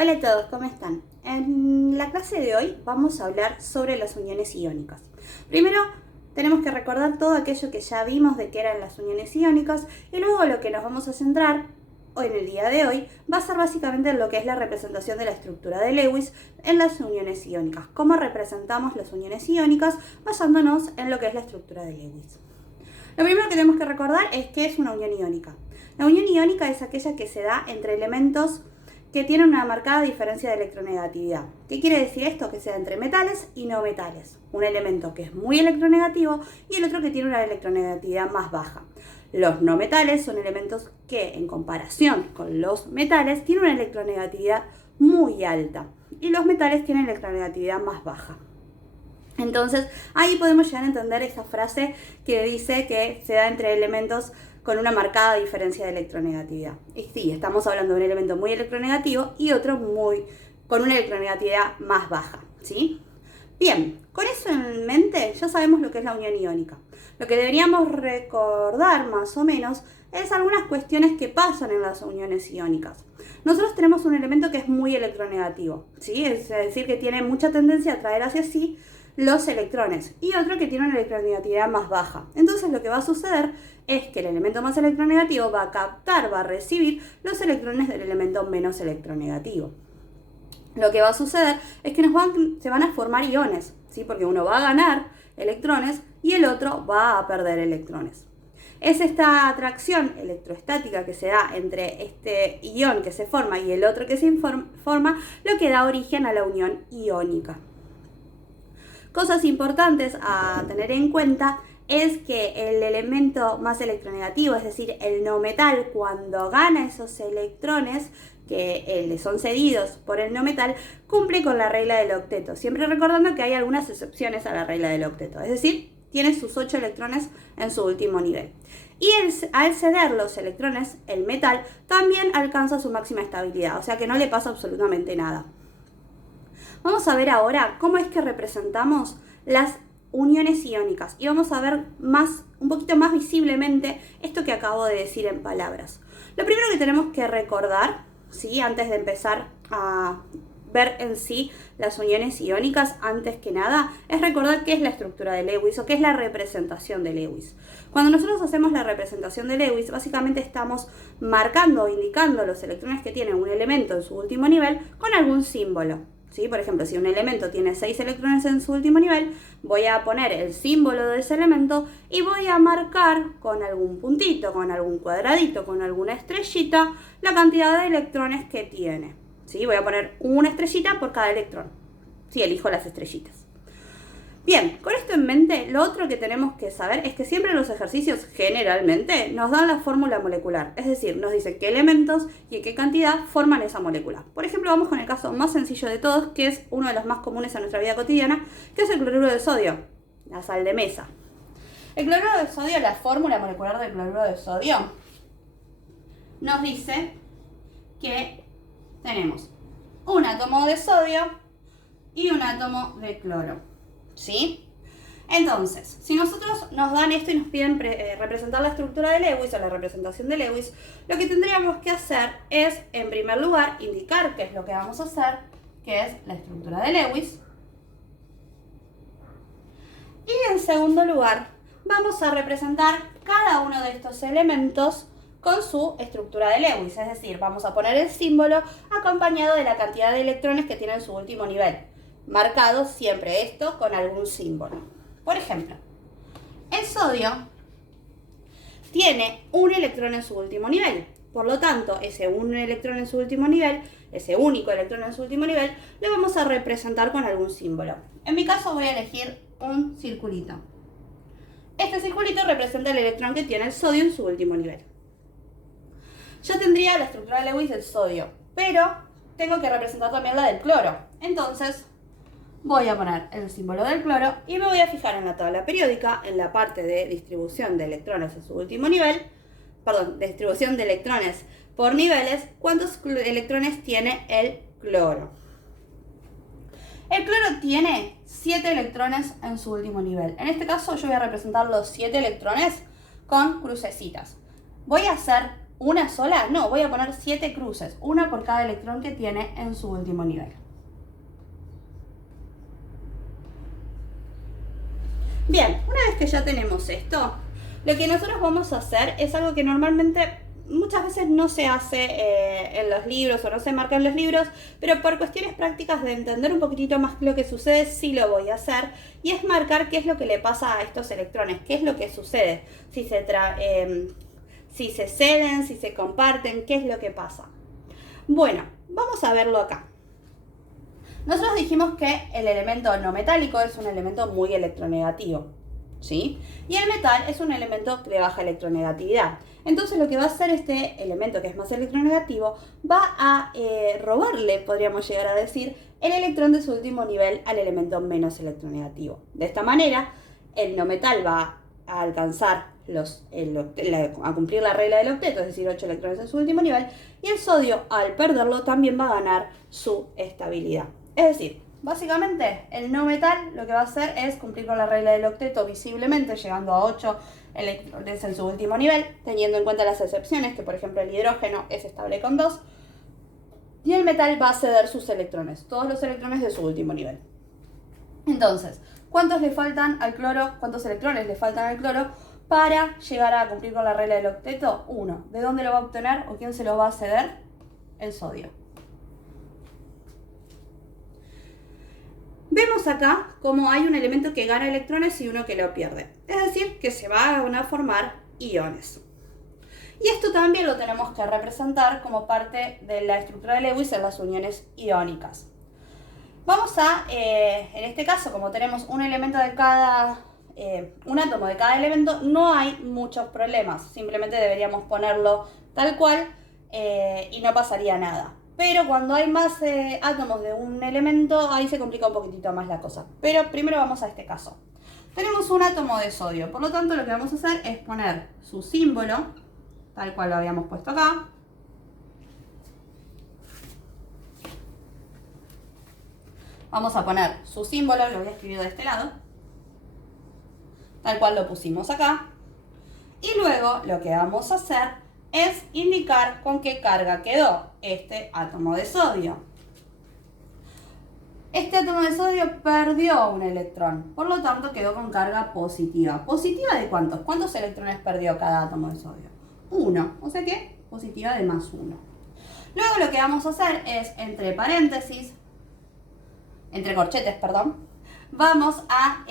Hola a todos, ¿cómo están? En la clase de hoy vamos a hablar sobre las uniones iónicas. Primero tenemos que recordar todo aquello que ya vimos de qué eran las uniones iónicas y luego lo que nos vamos a centrar hoy en el día de hoy va a ser básicamente en lo que es la representación de la estructura de Lewis en las uniones iónicas. Cómo representamos las uniones iónicas basándonos en lo que es la estructura de Lewis. Lo primero que tenemos que recordar es qué es una unión iónica. La unión iónica es aquella que se da entre elementos que tienen una marcada diferencia de electronegatividad. ¿Qué quiere decir esto? Que sea entre metales y no metales. Un elemento que es muy electronegativo y el otro que tiene una electronegatividad más baja. Los no metales son elementos que, en comparación con los metales, tienen una electronegatividad muy alta y los metales tienen electronegatividad más baja. Entonces, ahí podemos llegar a entender esa frase que dice que se da entre elementos con una marcada diferencia de electronegatividad. Y sí, estamos hablando de un elemento muy electronegativo y otro con una electronegatividad más baja, ¿sí? Bien, con eso en mente ya sabemos lo que es la unión iónica. Lo que deberíamos recordar más o menos es algunas cuestiones que pasan en las uniones iónicas. Nosotros tenemos un elemento que es muy electronegativo, ¿sí? Es decir, que tiene mucha tendencia a traer hacia sí los electrones y otro que tiene una electronegatividad más baja. Entonces lo que va a suceder es que el elemento más electronegativo va a captar, va a recibir los electrones del elemento menos electronegativo. Lo que va a suceder es que se van a formar iones, ¿sí? Porque uno va a ganar electrones y el otro va a perder electrones. Es esta atracción electrostática que se da entre este ion que se forma y el otro que se forma lo que da origen a la unión iónica. Cosas importantes a tener en cuenta es que el elemento más electronegativo, es decir, el no metal, cuando gana esos electrones que le son cedidos por el no metal, cumple con la regla del octeto. Siempre recordando que hay algunas excepciones a la regla del octeto, es decir, tiene sus 8 electrones en su último nivel. Y al ceder los electrones, el metal también alcanza su máxima estabilidad, o sea que no le pasa absolutamente nada. Vamos a ver ahora cómo es que representamos las uniones iónicas y vamos a ver un poquito más visiblemente esto que acabo de decir en palabras. Lo primero que tenemos que recordar, ¿sí? Antes de empezar a ver en sí las uniones iónicas, antes que nada, es recordar qué es la estructura de Lewis o qué es la representación de Lewis. Cuando nosotros hacemos la representación de Lewis, básicamente estamos marcando o indicando los electrones que tiene un elemento en su último nivel con algún símbolo. ¿Sí? Por ejemplo, si un elemento tiene 6 electrones en su último nivel, voy a poner el símbolo de ese elemento y voy a marcar con algún puntito, con algún cuadradito, con alguna estrellita, la cantidad de electrones que tiene. ¿Sí? Voy a poner una estrellita por cada electrón. Sí, elijo las estrellitas. Bien, con esto en mente, lo otro que tenemos que saber es que siempre los ejercicios generalmente nos dan la fórmula molecular, es decir, nos dice qué elementos y en qué cantidad forman esa molécula. Por ejemplo, vamos con el caso más sencillo de todos, que es uno de los más comunes en nuestra vida cotidiana, que es el cloruro de sodio, la sal de mesa. El cloruro de sodio, la fórmula molecular del cloruro de sodio, nos dice que tenemos un átomo de sodio y un átomo de cloro. ¿Sí? Entonces, si nosotros nos dan esto y nos piden representar la estructura de Lewis o la representación de Lewis, lo que tendríamos que hacer es, en primer lugar, indicar qué es lo que vamos a hacer, que es la estructura de Lewis. Y en segundo lugar, vamos a representar cada uno de estos elementos con su estructura de Lewis, es decir, vamos a poner el símbolo acompañado de la cantidad de electrones que tiene en su último nivel. Marcado siempre esto con algún símbolo. Por ejemplo, el sodio tiene un electrón en su último nivel. Por lo tanto, ese un electrón en su último nivel, ese único electrón en su último nivel, lo vamos a representar con algún símbolo. En mi caso voy a elegir un circulito. Este circulito representa el electrón que tiene el sodio en su último nivel. Yo tendría la estructura de Lewis del sodio, pero tengo que representar también la del cloro. Entonces, voy a poner el símbolo del cloro y me voy a fijar en la tabla periódica, en la parte de distribución de electrones en su último nivel, distribución de electrones por niveles, cuántos electrones tiene el cloro. El cloro tiene 7 electrones en su último nivel. En este caso yo voy a representar los 7 electrones con crucecitas. Voy a hacer ¿Una sola? No, voy a poner 7 cruces, una por cada electrón que tiene en su último nivel. Bien, una vez que ya tenemos esto, lo que nosotros vamos a hacer es algo que normalmente muchas veces no se hace en los libros o no se marca en los libros, pero por cuestiones prácticas de entender un poquitito más lo que sucede, sí lo voy a hacer, y es marcar qué es lo que le pasa a estos electrones, qué es lo que sucede, si se ceden, si se comparten, qué es lo que pasa. Bueno, vamos a verlo acá. Nosotros dijimos que el elemento no metálico es un elemento muy electronegativo, ¿sí? Y el metal es un elemento de baja electronegatividad. Entonces lo que va a hacer este elemento que es más electronegativo va a robarle, podríamos llegar a decir, el electrón de su último nivel al elemento menos electronegativo. De esta manera, el no metal va a alcanzar a cumplir la regla del octeto, es decir, 8 electrones en su último nivel, y el sodio, al perderlo, también va a ganar su estabilidad. Es decir, básicamente el no metal lo que va a hacer es cumplir con la regla del octeto visiblemente, llegando a 8 electrones en su último nivel, teniendo en cuenta las excepciones, que por ejemplo el hidrógeno es estable con 2, y el metal va a ceder sus electrones, todos los electrones de su último nivel. Entonces, ¿cuántos le faltan al cloro? ¿Cuántos electrones le faltan al cloro para llegar a cumplir con la regla del octeto? 1. ¿De dónde lo va a obtener o quién se lo va a ceder? El sodio. Vemos acá como hay un elemento que gana electrones y uno que lo pierde. Es decir, que se van a formar iones. Y esto también lo tenemos que representar como parte de la estructura de Lewis en las uniones iónicas. Vamos a, en este caso, como tenemos un elemento de cada, un átomo de cada elemento, no hay muchos problemas. Simplemente deberíamos ponerlo tal cual y no pasaría nada. Pero cuando hay más átomos de un elemento, ahí se complica un poquitito más la cosa. Pero primero vamos a este caso. Tenemos un átomo de sodio, por lo tanto lo que vamos a hacer es poner su símbolo, tal cual lo habíamos puesto acá. Vamos a poner su símbolo, lo voy a escribir de este lado, tal cual lo pusimos acá. Y luego lo que vamos a hacer es indicar con qué carga quedó este átomo de sodio. Este átomo de sodio perdió un electrón, por lo tanto quedó con carga positiva. ¿Positiva de cuántos? ¿Cuántos electrones perdió cada átomo de sodio? 1, o sea que positiva de más 1. Luego lo que vamos a hacer es, entre corchetes, vamos a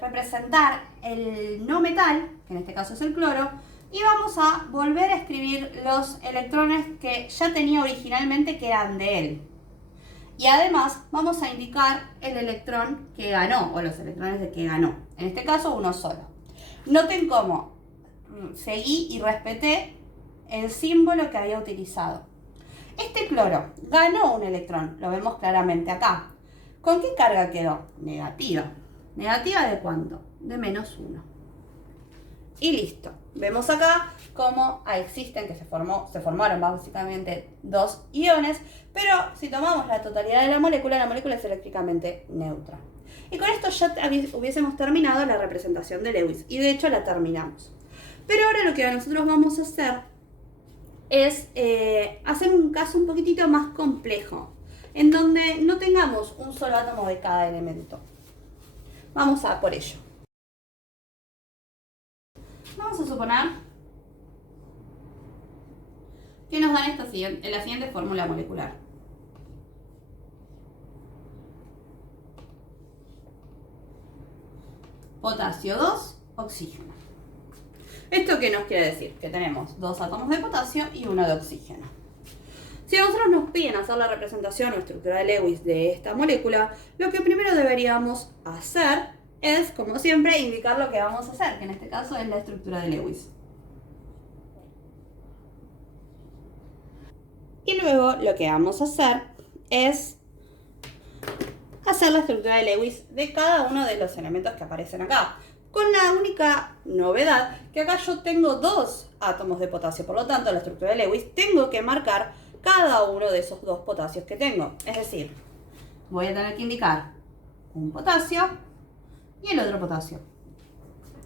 representar el no metal, que en este caso es el cloro, y vamos a volver a escribir los electrones que ya tenía originalmente, que eran de él. Y además vamos a indicar el electrón que ganó, o los electrones de que ganó. En este caso, uno solo. Noten cómo seguí y respeté el símbolo que había utilizado. Este cloro ganó un electrón, lo vemos claramente acá. ¿Con qué carga quedó? Negativa. ¿Negativa de cuánto? De menos 1. Y listo. Vemos acá cómo existen, que se formaron básicamente 2 iones, pero si tomamos la totalidad de la molécula es eléctricamente neutra. Y con esto ya hubiésemos terminado la representación de Lewis, y de hecho la terminamos. Pero ahora lo que nosotros vamos a hacer es hacer un caso un poquitito más complejo, en donde no tengamos un solo átomo de cada elemento. Vamos a por ello. Vamos a suponer que nos dan la siguiente fórmula molecular. Potasio 2, oxígeno. ¿Esto qué nos quiere decir? Que tenemos 2 átomos de potasio y 1 de oxígeno. Si a nosotros nos piden hacer la representación o estructura de Lewis de esta molécula, lo que primero deberíamos hacer es, como siempre, indicar lo que vamos a hacer, que en este caso es la estructura de Lewis. Y luego lo que vamos a hacer es hacer la estructura de Lewis de cada uno de los elementos que aparecen acá. Con la única novedad que acá yo tengo 2 átomos de potasio, por lo tanto, la estructura de Lewis tengo que marcar cada uno de esos 2 potasios que tengo. Es decir, voy a tener que indicar un potasio y el otro potasio.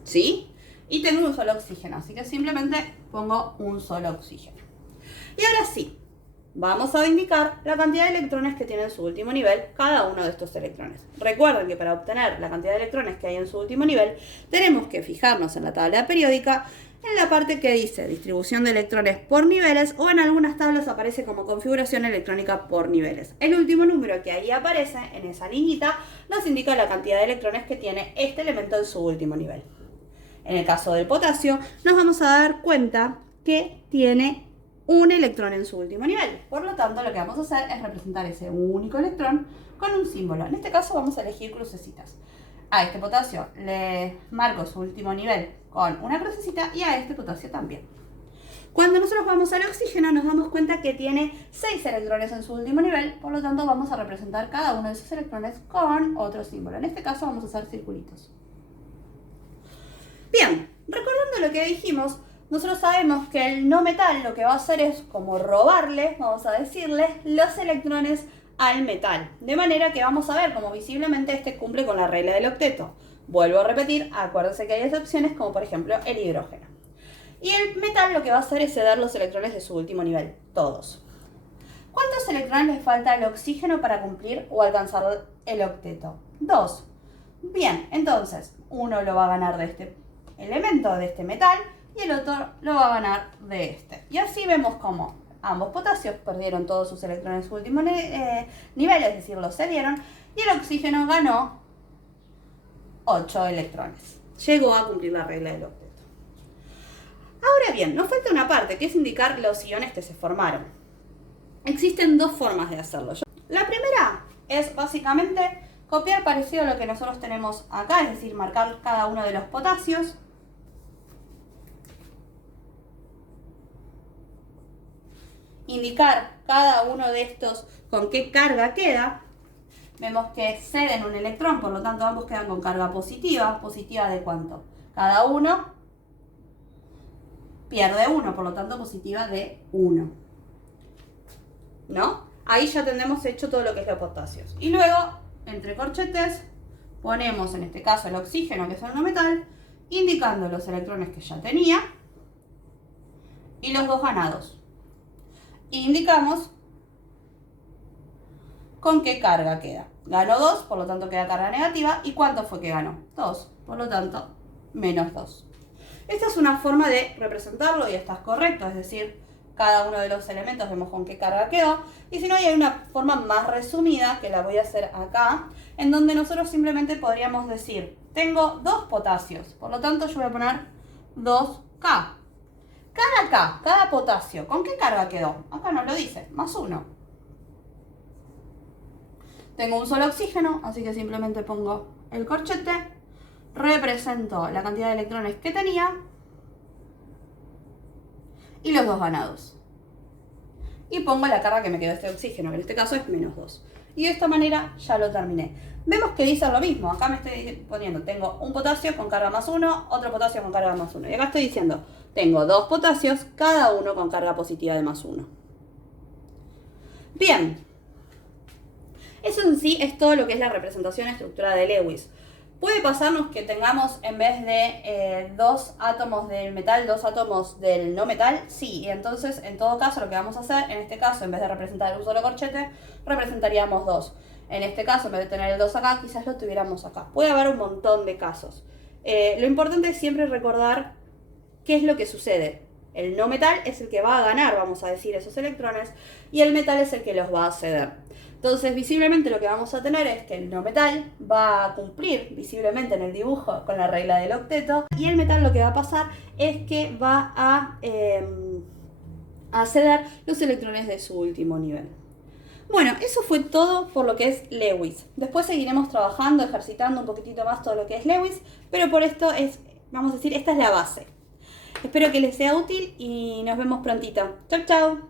¿Sí? Y tengo un solo oxígeno, así que simplemente pongo un solo oxígeno. Y ahora sí, vamos a indicar la cantidad de electrones que tiene en su último nivel cada uno de estos electrones. Recuerden que para obtener la cantidad de electrones que hay en su último nivel, tenemos que fijarnos en la tabla periódica en la parte que dice distribución de electrones por niveles, o en algunas tablas aparece como configuración electrónica por niveles. El último número que ahí aparece en esa niñita nos indica la cantidad de electrones que tiene este elemento en su último nivel. En el caso del potasio, nos vamos a dar cuenta que tiene un electrón en su último nivel. Por lo tanto, lo que vamos a hacer es representar ese único electrón con un símbolo. En este caso vamos a elegir crucecitas. A este potasio le marco su último nivel con una crucecita y a este potasio también. Cuando nosotros vamos al oxígeno nos damos cuenta que tiene 6 electrones en su último nivel, por lo tanto vamos a representar cada uno de esos electrones con otro símbolo. En este caso vamos a hacer circulitos. Bien, recordando lo que dijimos, nosotros sabemos que el no metal lo que va a hacer es como robarle, vamos a decirle, los electrones al metal. De manera que vamos a ver como visiblemente este cumple con la regla del octeto. Vuelvo a repetir, acuérdense que hay excepciones como por ejemplo el hidrógeno. Y el metal lo que va a hacer es ceder los electrones de su último nivel, todos. ¿Cuántos electrones le falta al oxígeno para cumplir o alcanzar el octeto? 2. Bien, entonces uno lo va a ganar de este elemento, de este metal, y el otro lo va a ganar de este. Y así vemos cómo ambos potasios perdieron todos sus electrones en su último nivel, es decir, los cedieron, y el oxígeno ganó 8 electrones. Llegó a cumplir la regla del octeto. Ahora bien, nos falta una parte, que es indicar los iones que se formaron. Existen dos formas de hacerlo. La primera es básicamente copiar parecido a lo que nosotros tenemos acá, es decir, marcar cada uno de los potasios. Indicar cada uno de estos con qué carga queda. Vemos que ceden un electrón, por lo tanto ambos quedan con carga positiva. ¿Positiva de cuánto? Cada uno pierde 1, por lo tanto positiva de 1. ¿No? Ahí ya tenemos hecho todo lo que es los potasios. Y luego, entre corchetes, ponemos en este caso el oxígeno, que es el no metal, indicando los electrones que ya tenía y los dos ganados. Indicamos con qué carga queda. Ganó 2, por lo tanto queda carga negativa. ¿Y cuánto fue que ganó? 2, por lo tanto, menos 2. Esta es una forma de representarlo y está correcto, es decir, cada uno de los elementos vemos con qué carga quedó. Y si no, hay una forma más resumida, que la voy a hacer acá, en donde nosotros simplemente podríamos decir, tengo 2 potasios, por lo tanto yo voy a poner 2K. Cada K, cada potasio, ¿con qué carga quedó? Acá nos lo dice, más 1. Tengo un solo oxígeno, así que simplemente pongo el corchete, represento la cantidad de electrones que tenía y los dos ganados. Y pongo la carga que me quedó este oxígeno, que en este caso es menos 2. Y de esta manera ya lo terminé. Vemos que dice lo mismo. Acá me estoy poniendo, tengo un potasio con carga más 1, otro potasio con carga más 1. Y acá estoy diciendo, tengo 2 potasios, cada uno con carga positiva de más 1. Bien. Eso en sí es todo lo que es la representación estructurada de Lewis. Puede pasarnos que tengamos en vez de 2 átomos del metal, 2 átomos del no metal, sí, y entonces en todo caso lo que vamos a hacer, en este caso en vez de representar un solo corchete, representaríamos 2. En este caso, en vez de tener el 2 acá, quizás lo tuviéramos acá. Puede haber un montón de casos. Lo importante es siempre recordar qué es lo que sucede. El no metal es el que va a ganar, vamos a decir, esos electrones, y el metal es el que los va a ceder. Entonces, visiblemente lo que vamos a tener es que el no metal va a cumplir visiblemente en el dibujo con la regla del octeto, y el metal lo que va a pasar es que va a ceder los electrones de su último nivel. Bueno, eso fue todo por lo que es Lewis. Después seguiremos trabajando, ejercitando un poquitito más todo lo que es Lewis, pero por esto vamos a decir, esta es la base. Espero que les sea útil y nos vemos prontito. Chau, chau.